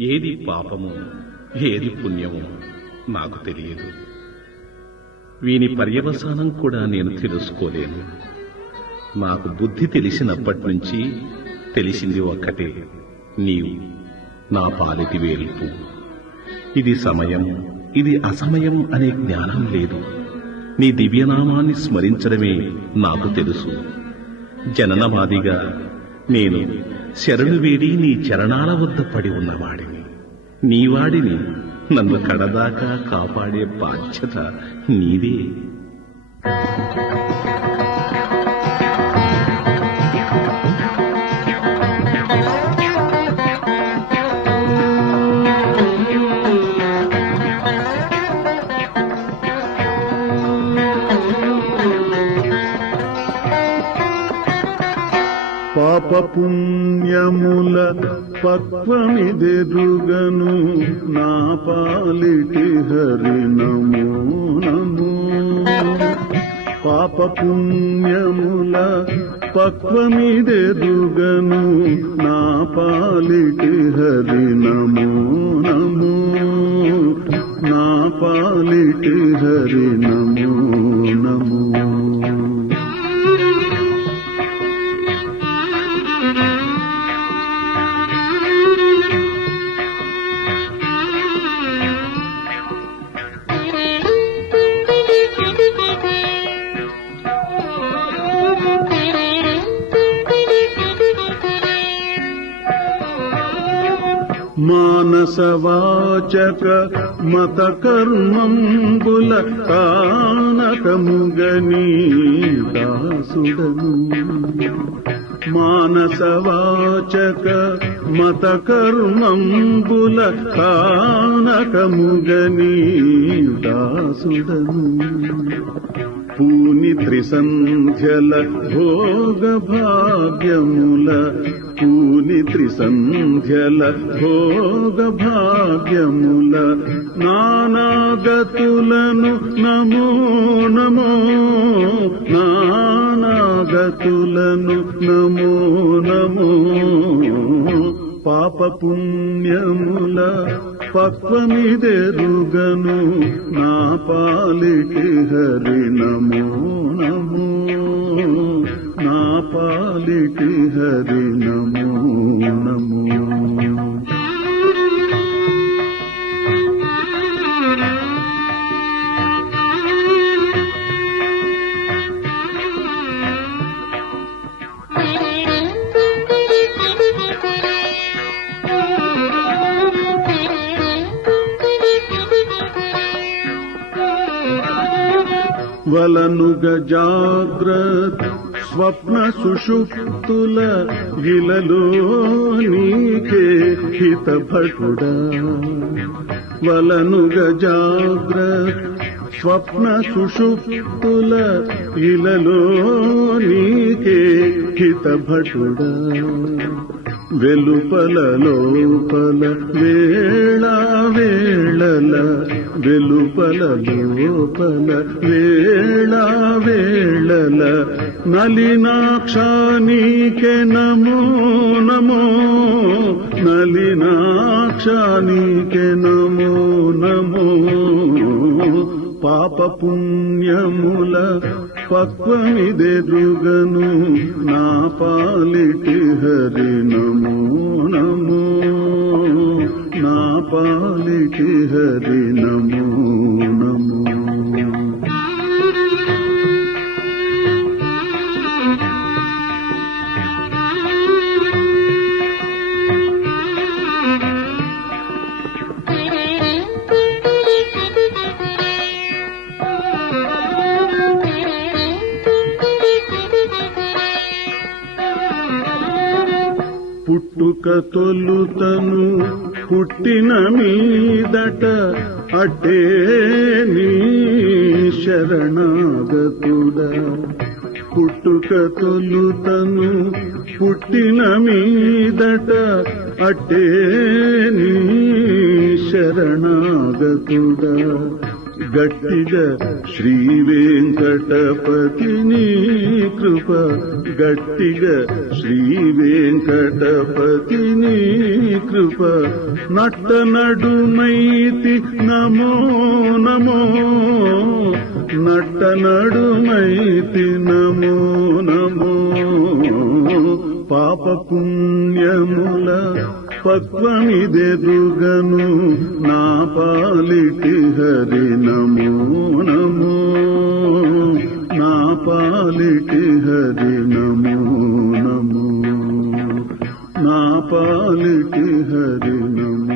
ఏది పాపము ఏది పుణ్యము నాకు తెలియదు. వీని పర్యవసానం కూడా నేను తెలుసుకోలేను. నాకు బుద్ధి తెలిసినప్పటి నుంచి తెలిసింది ఒక్కటే నీవు నా పాలిటి వేల్పు. ఇది సమయం ఇది అసమయం అనే జ్ఞానం లేదు. నీ దివ్యనామాన్ని స్మరించడమే నాకు తెలుసు. జననవాదిగా నేను శరణు వేడి నీ చరణాల వద్ద పడి ఉన్నవాడిని. నీ వాడిని నన్ను కడదాకా కాపాడే బాధ్యత నీదే. పాప పుణ్యముల పక్వమిదెరుగను నా పాలిటి హరి నమో నమో. పాప పుణ్యముల పక్వమిదెరుగను నా పాలిటి హరి నమో మానసవాచక మత కర్మంబుల కానకముగని దాసుడను మానసవాచక మత కర్మంబుల కానకముగని దాసుడను పూని త్రిసంధ్యల భోగ భాగ్యముల పూని త్రిసంధ్యల భోగ భాగ్యముల నానాగతులను నమో నమో నానాగతులను నమో నమో పాప పుణ్యముల పక్వమిదెరుగను నా పాలిటి హరి నమో నమో నా పాలిటి హరి వలనుగ జాగ్రత్ స్వప్న సుషుప్తుల ఇలలో నీకే హితభటుడా. వలనుగ జాగ్రత్ స్వప్న సుషుప్తుల ఇలలో నీకే హితభటుడా. వెలుపల లోపల వేళ వెలుపల లోపల వేళ వేళల నలినాక్షానికే నమో నమో నలినాక్షానికే నమో నమో పాప పుణ్యముల పక్వమిదెరుగను నా పాలిటి హరి నమో నమో నా పాలిటి హరి నమో పుట్టుక తొలుతను పుట్టిన మీదట అటే నీ శరణాగతుడా. పుట్టుక తొలుతను పుట్టిన మీదట అటే నీ శరణాగతుడా. గట్టిగ శ్రీ వెంకటపతిని కృప గట్టిగ శ్రీ వెంకటపతిని కృప. నట్ట నడుమైతి నమో నమో నట్ట నడుమైతి నమో నమో. పాప పుణ్యముల పక్వమిదెరుగను నా పాలిటి హరి నమో నమో నా పాలిటి హరి నమో నమో నా పాలిటి హరి నమో